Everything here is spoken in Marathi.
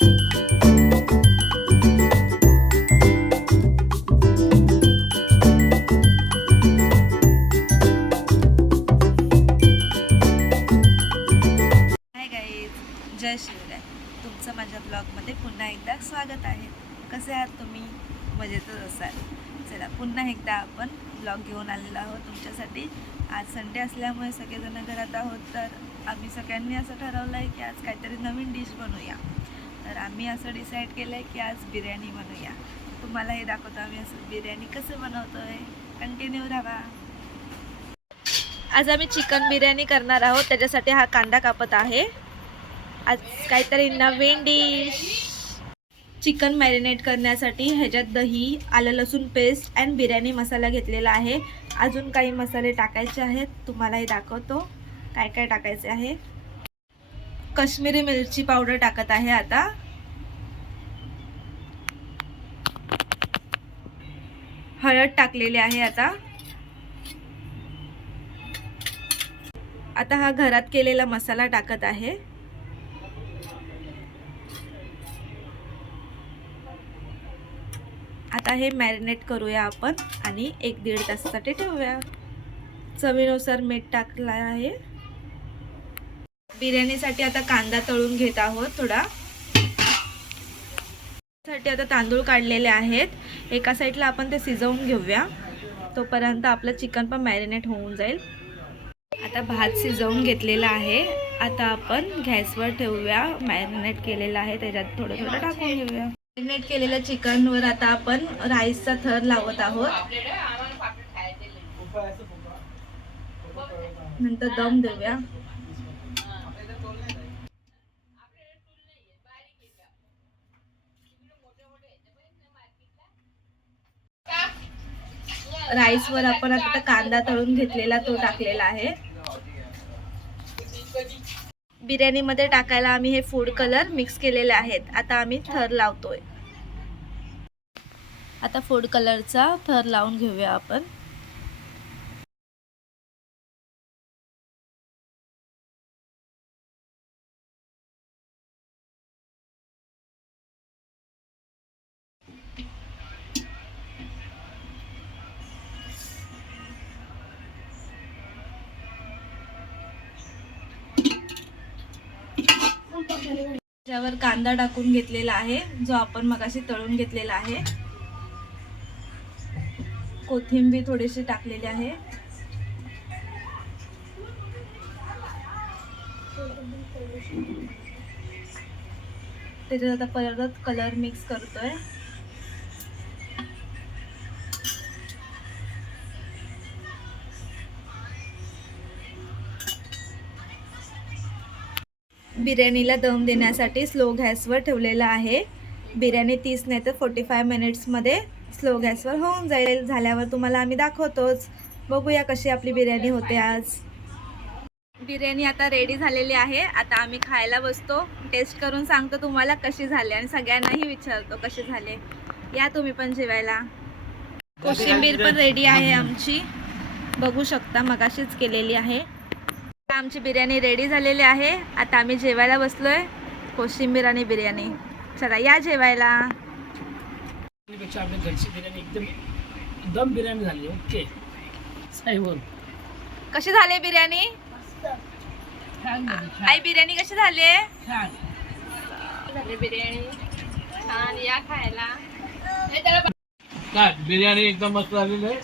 जय शिवराय. तुमचं माझ्या ब्लॉगमध्ये पुन्हा एकदा स्वागत आहे. कसे आहात तुम्ही? मजेतच असाल. चला पुन्हा एकदा आपण ब्लॉग घेऊन आलेलो आहोत तुमच्यासाठी. आज संडे असल्यामुळे सगळेजण घरात आहोत, तर आम्ही सगळ्यांनी असं ठरवलं आहे की आज काहीतरी नवीन डिश बनवूया. तर आम्ही असं डिसाईड केलं आहे की आज बिर्याणी बनवूया. तुम्हाला हे दाखवतो आम्ही असं बिर्याणी कसं बनवतो आहे. कंटिन्यू राहा. आज आम्ही चिकन बिर्याणी करणार आहोत. त्याच्यासाठी हा कांदा कापत आहे. आज काहीतरी नवीन डिश. चिकन मॅरिनेट करण्यासाठी ह्याच्यात दही, आलं लसूण पेस्ट अँड बिर्याणी मसाला घेतलेला आहे. अजून काही मसाले टाकायचे आहेत, तुम्हालाही दाखवतो काय काय टाकायचे आहे. काश्मीरी मिरची पावडर टाकत आहे. आता हळद टाकलेली आहे. आता हा घरात केलेला मसाला टाकत आहे. आता हे मॅरिनेट करूया आपण आणि 1-1.5 तासासाठी ठेवूया. चवीनुसार मीठ टाकलं आहे. बिर्याणीसाठी आता कांदा तळून घेत आहोत थोडा. साठी आता तांदूळ काढलेले आहेत. एका साईडला आपण ते शिजवून घेऊया, तोपर्यंत आपलं चिकन पण मॅरिनेट होऊन जाईल. आता भात शिजवून घेतलेला आहे. आता आपण गॅसवर ठेवूया. मॅरिनेट केलेलं आहे त्याच्यात थोडं थोडं टाकून घेऊया. मॅरिनेट केलेल्या चिकनवर आता आपण राईसचा थर लावत आहोत. नंतर दम देऊया. राईसवर आपण आता कांदा तळून घेतलेला तो टाकलेला आहे. बिर्याणीमध्ये टाकायला आम्ही हे फूड कलर मिक्स केलेले आहेत. आता आम्ही थर लावतोय. आता फूड कलरचा थर लावून घेऊया आपण. त्यावर कांदा टाकून घेतलेला आहे, जो आपण मगाशी तळून घेतलेला आहे. कोथिंबीर थोडीशी टाकलेली आहे. त्याच्यात आता परत कलर मिक्स करतोय. बिर्याणीला दम देण्यासाठी स्लो गॅसवर ठेवलेला आहे. बिर्याणी 30 नाही तर 45 मिनिट्समध्ये स्लो गॅसवर होऊन जाईल. झाल्यावर तुम्हाला आम्ही दाखवतोच. बघूया कशी आपली बिर्याणी होते आज. बिर्याणी आता रेडी झालेली आहे. आता आम्ही खायला बसतो. टेस्ट करून सांगतो तुम्हाला कशी झाली आणि सगळ्यांनाही विचारतो कशी झाले. या तुम्ही पण जेवायला. कोशिंबीर पण रेडी आहे आमची, बघू शकता, मगाशीच केलेली आहे. आमची बिर्याणी रेडी झालेली आहे. आता आम्ही जेवायला बसलोय. कोशिंबीर आणि बिर्याणी. चला या जेवायला. आपल्या घरची बिर्याणी एकदम दम बिर्याणी झाली. ओके साहेब, कशी झाली बिर्याणी? आई बिर्याणी कशी झाली? छान झाली बिर्याणी. छान, या खायला. काय बिर्याणी एकदम मस्त झालेली आहे.